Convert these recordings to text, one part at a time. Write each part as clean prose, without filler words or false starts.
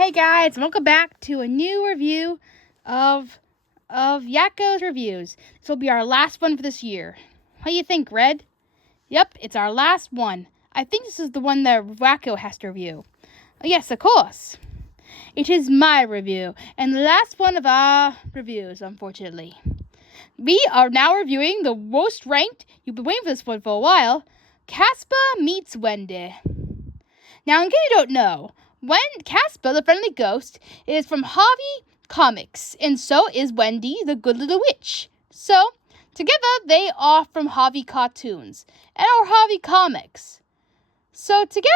Hey guys, welcome back to a new review of Yakko's Reviews. This will be our last one for this year. What do you think, Red? Yep, it's our last one. I think this is the one that Yakko has to review. Oh, yes, of course. It is my review, and the last one of our reviews, unfortunately. We are now reviewing the most ranked, you've been waiting for this one for a while, Casper meets Wendy. Now, in case you don't know, Casper, the friendly ghost, is from Harvey Comics, and so is Wendy, the good little witch. So, together, they are from Harvey Cartoons, and our Harvey Comics. So, together,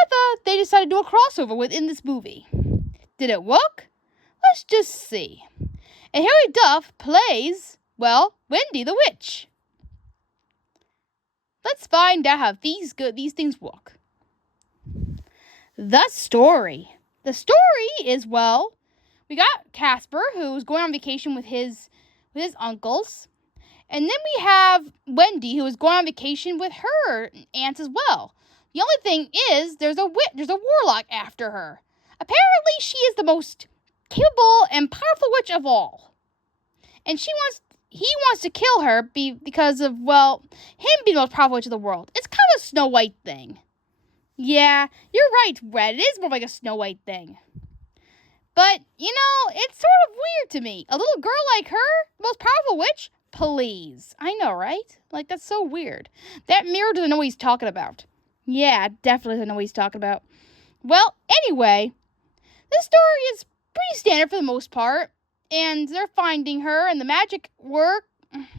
they decided to do a crossover within this movie. Did it work? Let's just see. And Harry Duff plays, Wendy the witch. Let's find out how these things work. The story. The story is, we got Casper, who's going on vacation with his uncles. And then we have Wendy, who is going on vacation with her aunts as well. The only thing is, there's a warlock after her. Apparently, she is the most capable and powerful witch of all. And he wants to kill her because of, him being the most powerful witch of the world. It's kind of a Snow White thing. Yeah, you're right, Red. It is more like a Snow White thing. But, it's sort of weird to me. A little girl like her, the most powerful witch? Please. I know, right? Like, that's so weird. That mirror doesn't know what he's talking about. Yeah, definitely doesn't know what he's talking about. Well, anyway, this story is pretty standard for the most part. And they're finding her, and the magic work. Another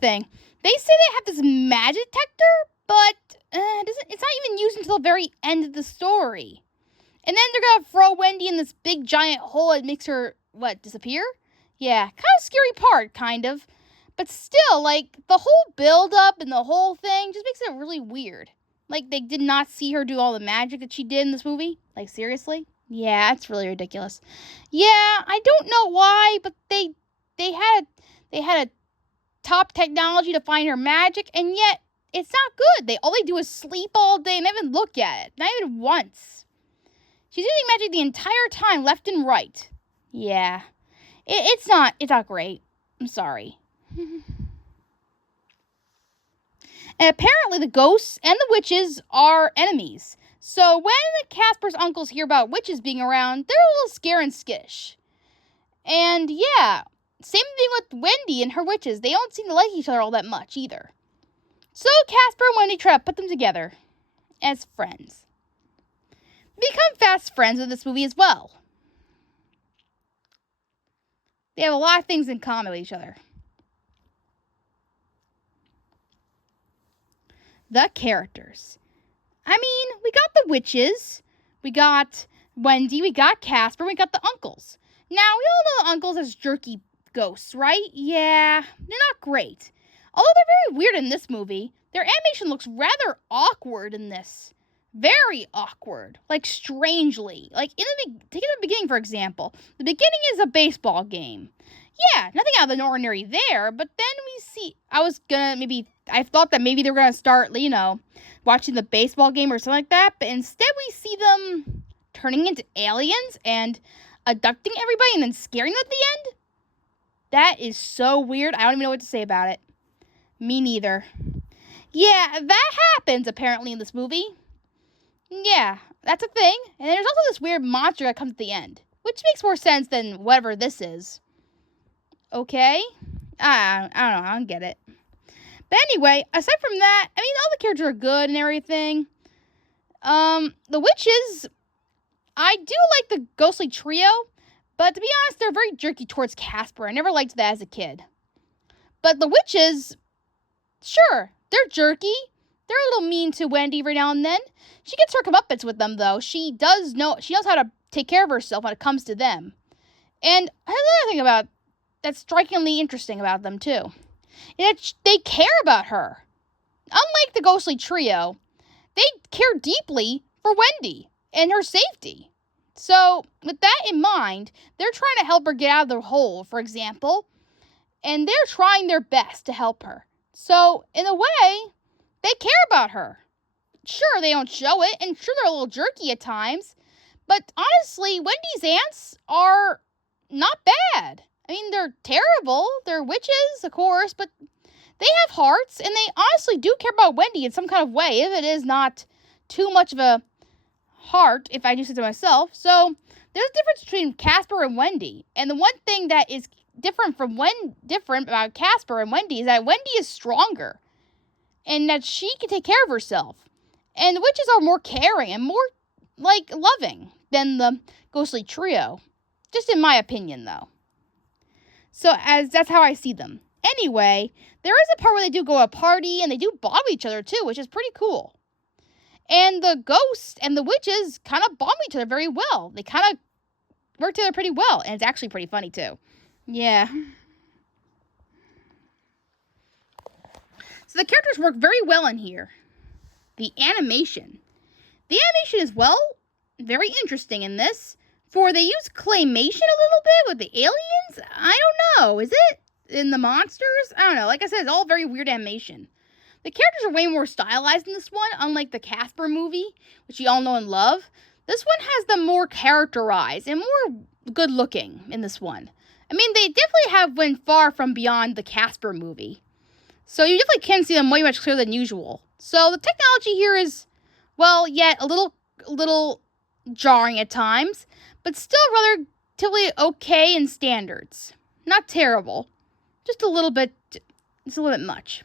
thing, they say they have this magic detector, but it's not even used until the very end of the story. And then they're going to throw Wendy in this big giant hole and makes her, disappear? Yeah, kind of scary part, kind of. But still, the whole build-up and the whole thing just makes it really weird. Like, they did not see her do all the magic that she did in this movie? Like, seriously? Yeah, it's really ridiculous. Yeah, I don't know why, but they had a top technology to find her magic, and yet it's not good. All they do is sleep all day and not even look at it. Not even once. She's using magic the entire time, left and right. Yeah. It's not great. I'm sorry. And apparently the ghosts and the witches are enemies. So when Casper's uncles hear about witches being around, they're a little scared and skittish. And yeah, same thing with Wendy and her witches. They don't seem to like each other all that much either. So Casper and Wendy try to put them together as friends. They become fast friends with this movie as well. They have a lot of things in common with each other. The characters. I mean, we got the witches, we got Wendy, we got Casper, we got the uncles. Now, we all know the uncles as jerky ghosts, right? Yeah, they're not great. Although they're very weird in this movie, their animation looks rather awkward in this. Very awkward. Strangely. Take the beginning, for example. The beginning is a baseball game. Yeah, nothing out of the ordinary there, but then we see, I thought that maybe they were going to start, watching the baseball game or something like that, but instead we see them turning into aliens and abducting everybody and then scaring them at the end. That is so weird. I don't even know what to say about it. Me neither. Yeah, that happens apparently in this movie. Yeah, that's a thing. And there's also this weird monster that comes at the end, which makes more sense than whatever this is. Okay? I don't know. I don't get it. But anyway, aside from that, I mean, all the characters are good and everything. The witches, I do like the ghostly trio, but to be honest, they're very jerky towards Casper. I never liked that as a kid. But the witches, sure, they're jerky. They're a little mean to Wendy every now and then. She gets her comeuppance with them, though. She knows how to take care of herself when it comes to them. And another thing that's strikingly interesting about them, too. They care about her. Unlike the ghostly trio, they care deeply for Wendy and her safety. So, with that in mind, they're trying to help her get out of the hole, for example, and they're trying their best to help her. So, in a way, they care about her. Sure, they don't show it, and sure, they're a little jerky at times, But honestly, Wendy's aunts are not bad. I mean, they're terrible. They're witches, of course, but they have hearts, and they honestly do care about Wendy in some kind of way, if it is not too much of a heart, if I do say so myself. So there's a difference between Casper and Wendy. And the one thing that is different about Casper and Wendy is that Wendy is stronger and that she can take care of herself. And the witches are more caring and more loving than the ghostly trio. Just in my opinion, though. So that's how I see them. Anyway, there is a part where they do go to a party and they do bond with each other too, which is pretty cool. And the ghosts and the witches kind of bond with each other very well. They kind of work together pretty well, and it's actually pretty funny too. Yeah. So the characters work very well in here. The animation. The animation is, very interesting in this. For they use claymation a little bit with the aliens? I don't know. Is it in the monsters? I don't know. Like I said, it's all very weird animation. The characters are way more stylized in this one, unlike the Casper movie, which you all know and love. This one has them more characterized and more good looking in this one. I mean, they definitely went far from beyond the Casper movie. So you definitely can see them way much clearer than usual. So the technology here is, yet a little jarring at times, but still relatively okay in standards. Not terrible. Just a little bit much.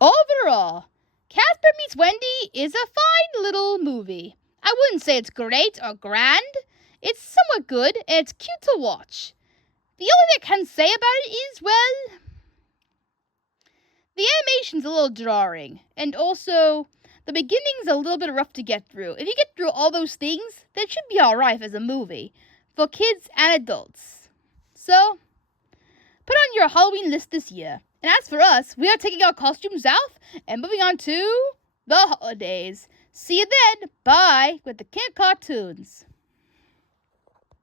Overall, Casper Meets Wendy is a fine little movie. I wouldn't say it's great or grand. It's somewhat good, and it's cute to watch. The only thing I can say about it is, the animation's a little jarring, and also, the beginning's a little bit rough to get through. If you get through all those things, then it should be alright as a movie, for kids and adults. So, put on your Halloween list this year. And as for us, we are taking our costumes out and moving on to the holidays. See you then. Bye with the Kid Cartoons.